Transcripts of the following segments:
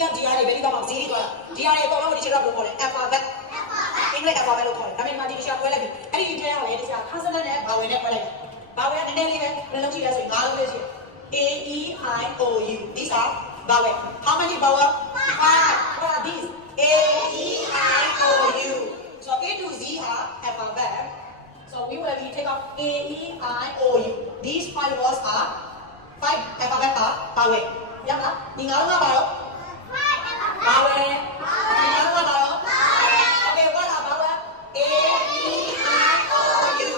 ကဒီရတယ်ဘယ်လိုမှဈေးတွေသွားတာဒီရတယ်ပေါ်တော့ဒီချက်တော့ဘယ်လိုခေါ်လဲ alphabet အင်္ဂလိပ် alphabet လို့ခေါ်တယ်ဒါပေမဲ့ဒီတစ်ချက်ခွဲလိုက်ပြီအဲ့ဒီထဲကလည်းတစ်ချက် consonant နဲ့ vowel နဲ့ခွဲလိုက်တယ် vowel ကနည်းနည်းလေးပဲဘယ်လိုကြည့်လဲဆိုရင်၅လုံးလေးရှိတယ် A E I O U these are vowel how many vowel 5 what are these A E I O U so A to Z are alphabet so we will take out A E I O U these 5 words are 5 alphabet are vowel ရမလားဒီ၅လုံးကဘာလို့ vowel ဒီ၅လုံးကဘာလို့ okay what are vowel A E I O U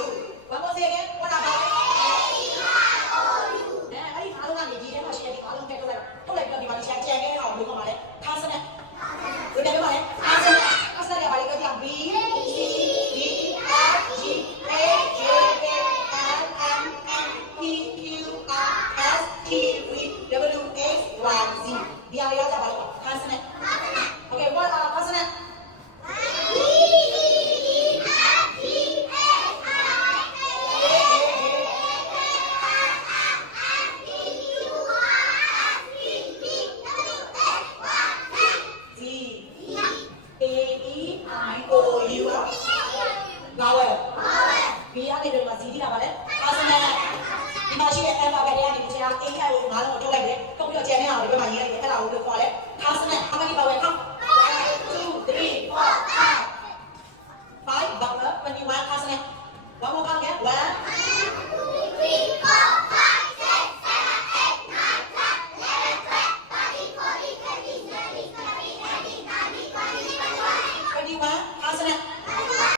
one more say again what are vowel A E I O U အဲ့ဒီအားလုံးကနေဒီထဲမှာရှိတဲ့ဒီအားလုံးထည့်ထုတ်လိုက်ပြီးတော့ဒီမှာဒီချက်ကျန်ခဲ့တာကိုဘယ်လိုခေါ်မှာလဲ consonant ဘယ်လိုပြောမှာလဲ consonant ကဘာလဲပြောပြ B C D F G H J K L M N P Q R S T V W X Y Z ဒီအားရောက်ကြပါလို့ consonant okay what are consonant vowel B ကနေတော့မှာ Z တိလာပါလေ consonant ဒီမှာရှိတဲ့ alphabet တွေကနေဒီချာ A ကို၅လုံးကိုထုတ်လိုက်တယ်ထုတ်ပြီးတော့ကျန်တဲ့ဟာကိုဒီဘက်မှာရေးလိုက်တယ်အဲ့ဒါကိုလို့ခေါ်လဲ consonant how many vowel count